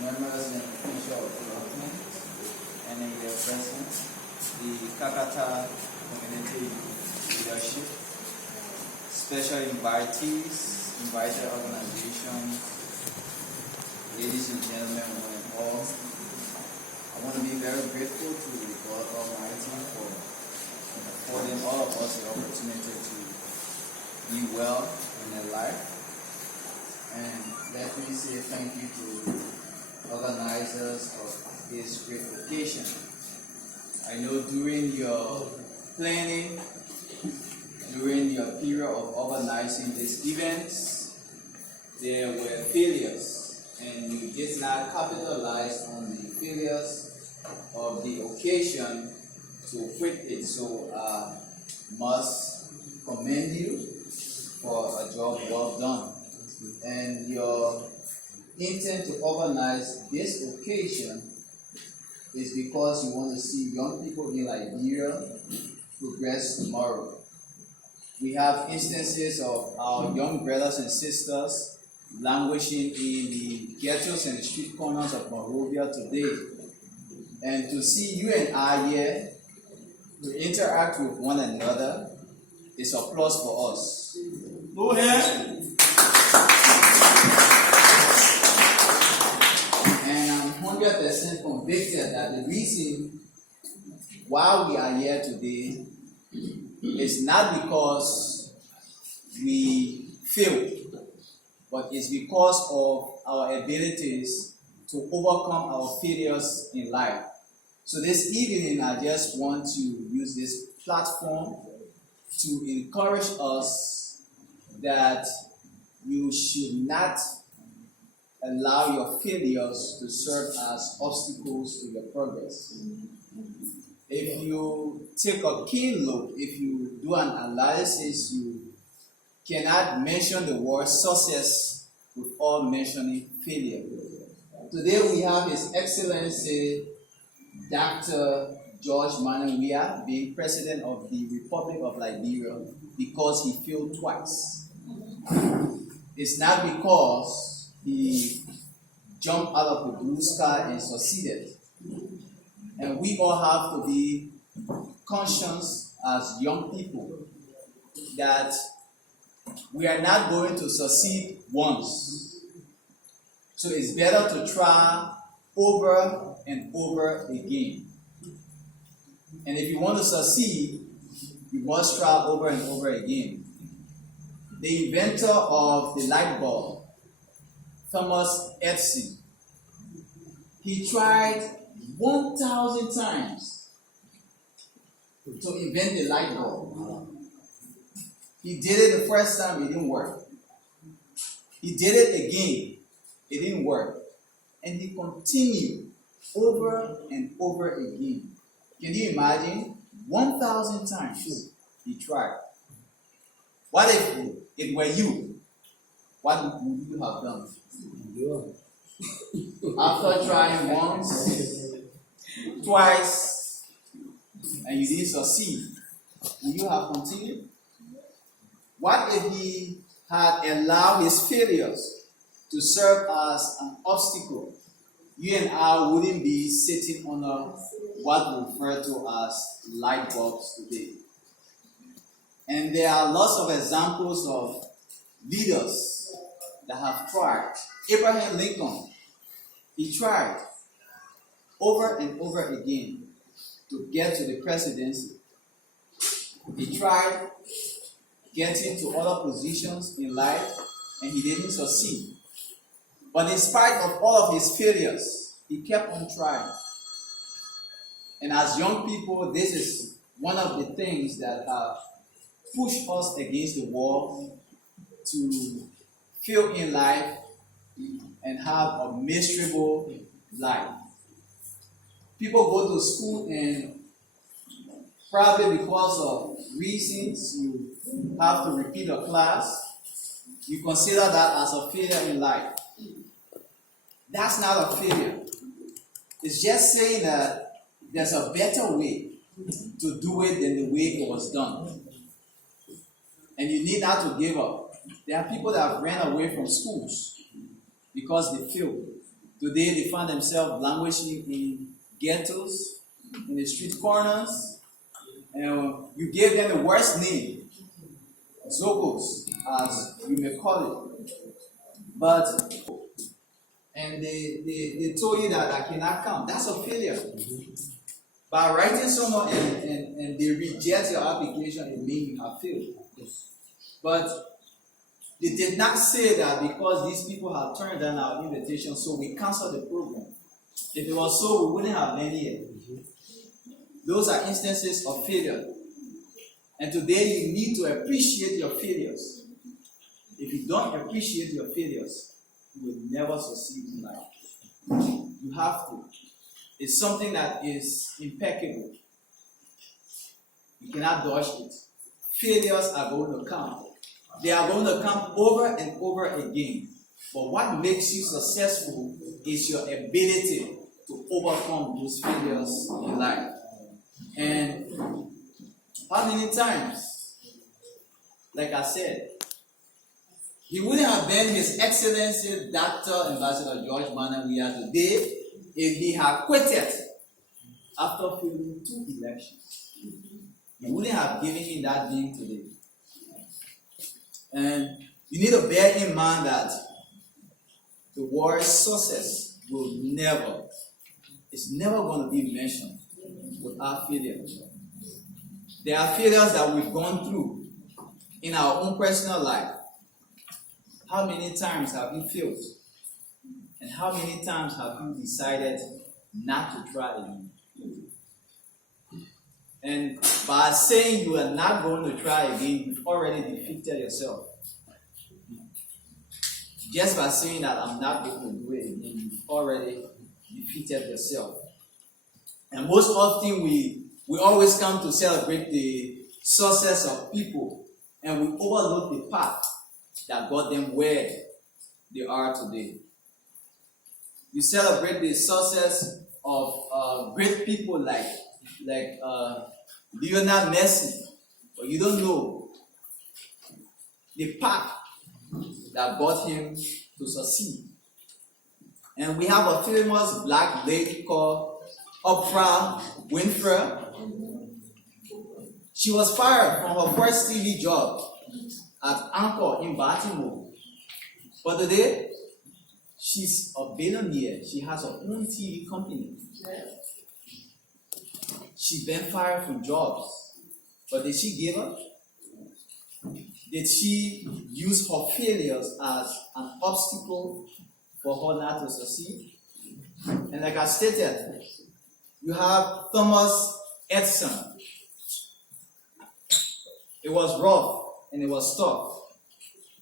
members and official development, and in their presence, the Kakata community leadership, special invitees, invited organizations, ladies and gentlemen, one and all. I want to be very grateful to God Almighty for affording all of us the opportunity to be well in their life. And let me say thank you to organizers of this great occasion. I know during your planning, during your period of organizing these events, there were failures, and you did not capitalize on the failures of the occasion to quit it. So I must commend you for a job well done. And your intent to organize this occasion is because you want to see young people in Liberia progress tomorrow. We have instances of our young brothers and sisters languishing in the ghettos and the street corners of Monrovia today. And to see you and I here to interact with one another is applause for us. Go ahead. And I'm 100% convicted that the reason why we are here today is not because we failed, but it's because of our abilities to overcome our failures in life. So this evening, I just want to use this platform to encourage us that you should not allow your failures to serve as obstacles to your progress. If you take a keen look, if you do an analysis, you cannot mention the word success without mentioning failure. Today we have His Excellency Dr. George Manawia being President of the Republic of Liberia because he failed twice. It's not because he jumped out of the blue sky and succeeded. And we all have to be conscious as young people that we are not going to succeed once. So it's better to try over and over again. And if you want to succeed, you must try over and over again. The inventor of the light bulb, Thomas Edison, he tried 1,000 times to invent the light bulb. He did it the first time, it didn't work. He did it again, it didn't work. And he continued over and over again. Can you imagine? 1,000 times he tried. What if it were you? What would you have done? After trying once, twice, and you didn't succeed, would you have continued? What if he had allowed his failures to serve as an obstacle? You and I wouldn't be sitting on what we refer to as light bulbs today. And there are lots of examples of leaders that have tried. Abraham Lincoln, he tried over and over again to get to the presidency. He tried getting to other positions in life, and he didn't succeed. But in spite of all of his failures, he kept on trying. And as young people, this is one of the things that have pushed us against the wall to fail in life and have a miserable life. People go to school and probably because of reasons you have to repeat a class, you consider that as a failure in life. That's not a failure. It's just saying that there's a better way to do it than the way it was done. And you need not to give up. There are people that have ran away from schools because they failed. Today they find themselves languishing in ghettos, in the street corners, and you gave them the worst name, Zokos, as you may call it. But, and they told you that I cannot come. That's a failure. By writing someone and they reject your application, it means you have failed. But they did not say that because these people have turned down our invitation, so we canceled the program. If it was so, we wouldn't have been here. Those are instances of failure. And today you need to appreciate your failures. If you don't appreciate your failures, you will never succeed in life. You have to. It's something that is impeccable. You cannot dodge it. Failures are going to come. They are going to come over and over again. But what makes you successful is your ability to overcome those failures in life. And how many times, like I said, he wouldn't have been His Excellency Dr. Ambassador George Manneh we are today if he had quitted after failing 2 elections. He wouldn't have given him that name today. And you need to bear in mind that the word success will never, it's never going to be mentioned without failures. There are failures that we've gone through in our own personal life. How many times have you failed? And how many times have you decided not to try again? And by saying you are not going to try again, you've already defeated yourself. Just by saying that I'm not going to do it again, you've already defeated yourself. And most often we always come to celebrate the success of people, and we overlook the path that got them where they are today. You celebrate the success of great people like Lionel Messi, but you don't know the path that got him to succeed. And we have a famous black lady called Oprah Winfrey. She was fired from her first TV job at Anchor in Baltimore. But today, she's a billionaire. She has her own TV company. She's been fired from jobs. But did she give up? Did she use her failures as an obstacle for her not to succeed? And like I stated, you have Thomas Edison. It was rough and it was tough.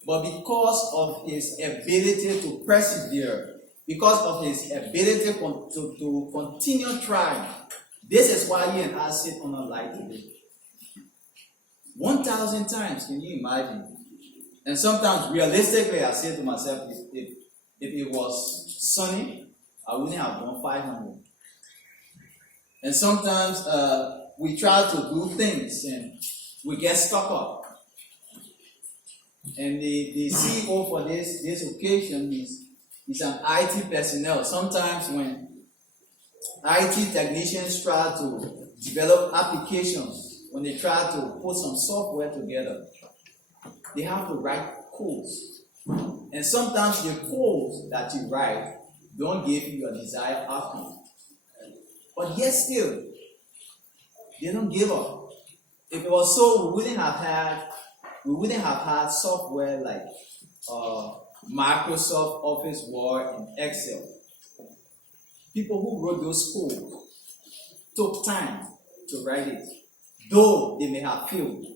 But because of his ability to persevere, because of his ability to continue trying, this is why you and I sit on a light today. 1,000 times, can you imagine? And sometimes, realistically, I say to myself, if it was sunny, I wouldn't have done 500. And sometimes we try to do things and we get stuck up. And the CEO for this occasion is an IT personnel. Sometimes when IT technicians try to develop applications, when they try to put some software together, they have to write codes. And sometimes the codes that you write don't give you your desired outcome. But yet still, they don't give up. If it was so, we wouldn't have had software like Microsoft Office, Word, and Excel. People who wrote those codes took time to write it. Though they may have failed,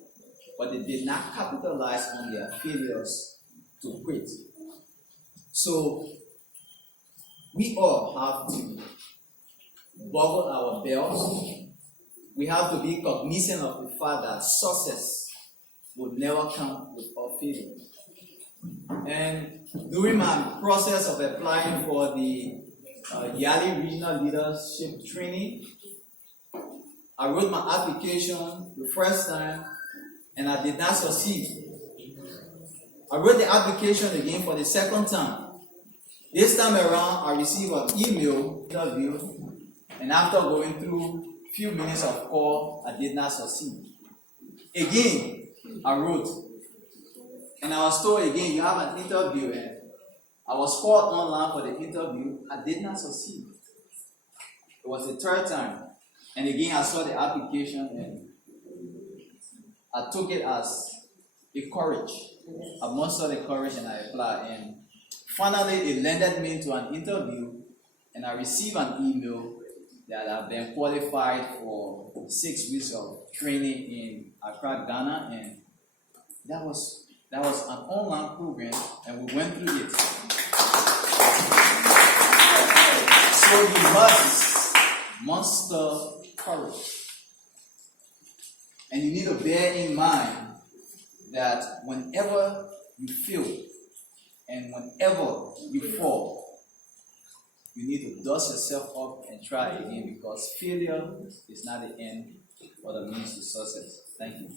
but they did not capitalize on their failures to quit. So, we all have to buckle our belts. We have to be cognizant of the fact that success will never come without failure. And during my process of applying for the Yali Regional Leadership Training, I wrote my application the first time and I did not succeed. I wrote the application again for the second time This time around, I received an email interview, and after going through a few minutes of call, I did not succeed. Again, I wrote, and I was told again, you have an interview, and I was called online for the interview. I did not succeed. It was the third time, and again, I saw the application, and I took it as a courage. I mustered the courage, and I applied, and finally, it landed me into an interview, and I received an email that I've been qualified for 6 weeks of training in Accra, Ghana, and that was an online program, and we went through it. So you must muster courage, and you need to bear in mind that whenever you fail, and whenever you fall, you need to dust yourself up and try again, because failure is not the end or the means to success. Thank you.